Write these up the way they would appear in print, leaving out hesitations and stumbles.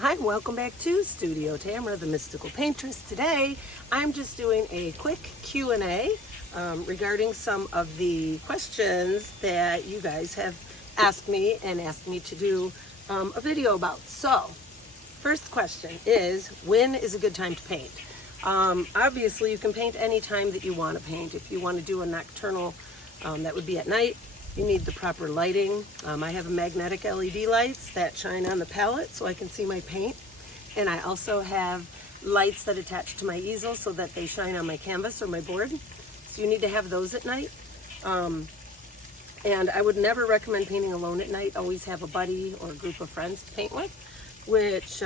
Hi, welcome back to Studio Tamera, the Mystical Paintress. Today, I'm just doing a quick Q&A regarding some of the questions that you guys have asked me to do a video about. So, first question is, when is a good time to paint? Obviously, you can paint any time that you want to paint. If you want to do a nocturnal, that would be at night. You need the proper lighting. I have magnetic LED lights that shine on the palette so I can see my paint. And I also have lights that attach to my easel so that they shine on my canvas or my board. So you need to have those at night. And I would never recommend painting alone at night. Always have a buddy or a group of friends to paint with, which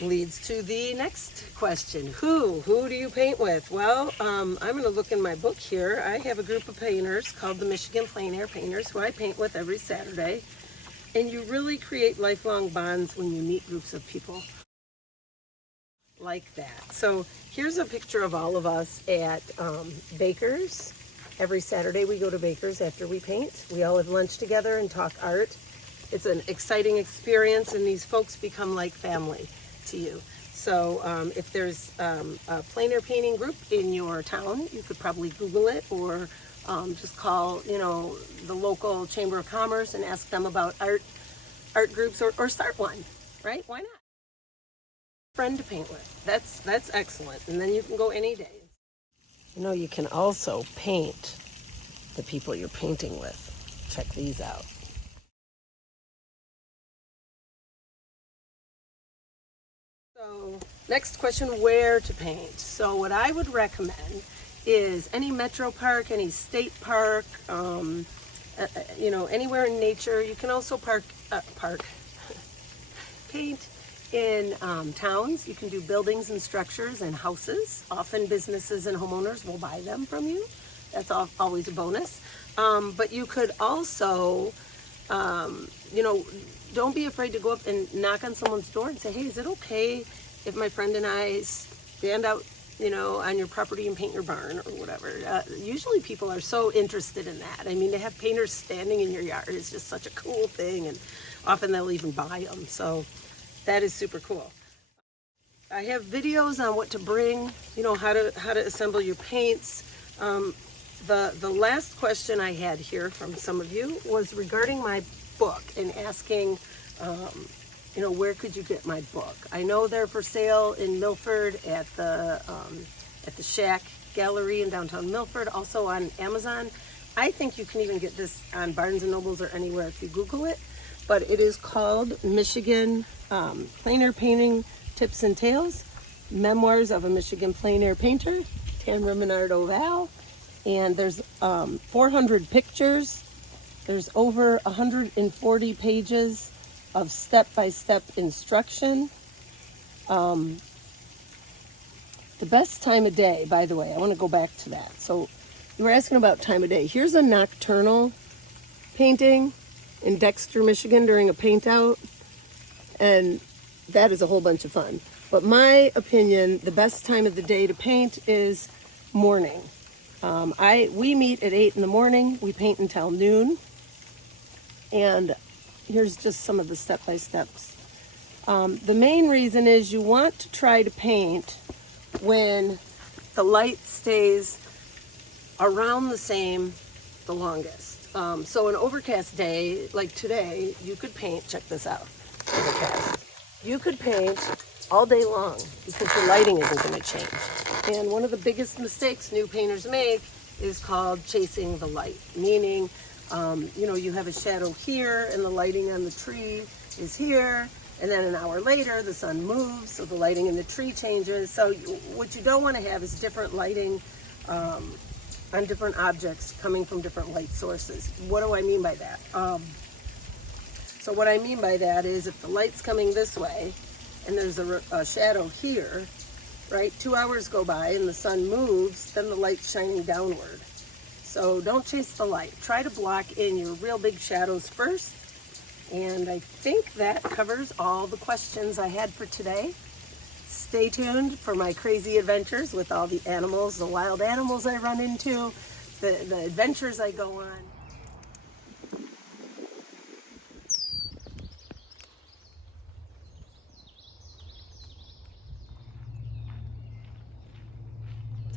leads to the next question. Who do you paint with? Well, I'm going to look in my book here. I have a group of painters called the Michigan Plein Air Painters who I paint with every Saturday. And you really create lifelong bonds when you meet groups of people like that. So here's a picture of all of us at Baker's. Every Saturday we go to Baker's after we paint. We all have lunch together and talk art. It's an exciting experience, and these folks become like family to you. So if there's a plein air painting group in your town, you could probably Google it, or just call, the local Chamber of Commerce and ask them about art groups, or start one, right? Why not? Friend to paint with. That's excellent. And then you can go any day. You can also paint the people you're painting with. Check these out. So, next question, where to paint? So what I would recommend is any metro park, any state park, anywhere in nature. You can also paint in towns. You can do buildings and structures and houses. Often businesses and homeowners will buy them from you. That's always a bonus. But you could also, don't be afraid to go up and knock on someone's door and say, hey, is it okay if my friend and I stand out, on your property and paint your barn or whatever? Usually people are so interested in that. I mean, to have painters standing in your yard is just such a cool thing, and often they'll even buy them. So that is super cool. I have videos on what to bring, how to assemble your paints. The last question I had here from some of you was regarding my book and asking, where could you get my book? I know they're for sale in Milford at the Shack Gallery in downtown Milford, also on Amazon. I think you can even get this on Barnes & Nobles or anywhere if you Google it. But it is called Michigan Plein Air Painting Tips and Tales, Memoirs of a Michigan Plein Air Painter, Tamera Menard-Oval. And there's 400 pictures. There's over 140 pages of step-by-step instruction. The best time of day, by the way, I want to go back to that. So you were asking about time of day. Here's a nocturnal painting in Dexter, Michigan during a paint out. And that is a whole bunch of fun. But my opinion, the best time of the day to paint is morning. We meet at 8 in the morning. We paint until noon. And here's just some of the step-by-steps. The main reason is you want to try to paint when the light stays around the same the longest. So an overcast day, like today, you could paint, check this out, overcast. You could paint all day long because the lighting isn't going to change. And one of the biggest mistakes new painters make is called chasing the light, meaning, you have a shadow here and the lighting on the tree is here, and then an hour later the sun moves, so the lighting in the tree changes. So what you don't want to have is different lighting on different objects coming from different light sources. What do I mean by that? So what I mean by that is if the light's coming this way and there's a shadow here, right, 2 hours go by and the sun moves, then the light's shining downward. So don't chase the light. Try to block in your real big shadows first. And I think that covers all the questions I had for today. Stay tuned for my crazy adventures with all the animals, the wild animals I run into, the adventures I go on.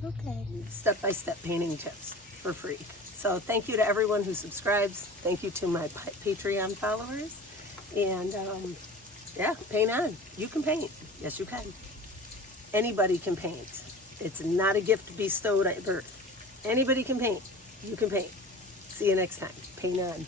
Okay. Step-by-step painting tips for free. So thank you to everyone who subscribes. Thank you to my Patreon followers. And yeah, paint on. You can paint. Yes, you can. Anybody can paint. It's not a gift bestowed at birth. Anybody can paint. You can paint. See you next time. Paint on.